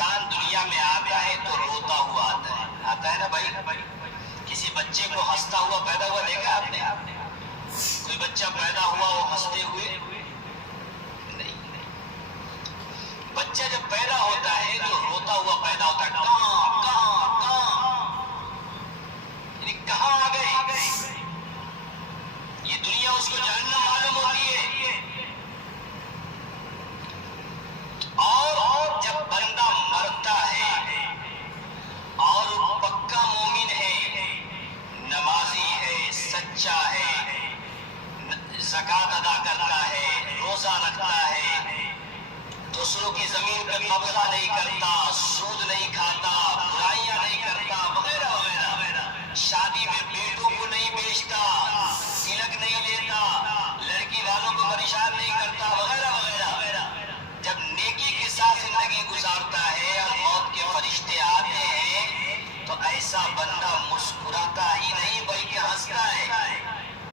انسان دنیا میں آتا ہے تو روتا ہوا آتا ہے نا بھائی. کسی بچے کو ہنستا ہوا پیدا ہوا دیکھا آپ نے؟ کوئی بچہ پیدا ہوا وہ ہنستے ہوئے نہیں. بچہ جب پیدا ہوتا ہے تو روتا ہوا پیدا ہوتا ہے. کہاں کہاں کہاں، یعنی کہاں آ گئے. یہ دنیا اس کو جہنم معلوم ہوتی ہے. اور جب بندہ مرتا ہے اور پکا مومن ہے، نمازی ہے، سچا ہے، زکات ادا کرتا ہے، روزہ رکھتا ہے، دوسروں کی زمین پہ قبضہ نہیں کرتا،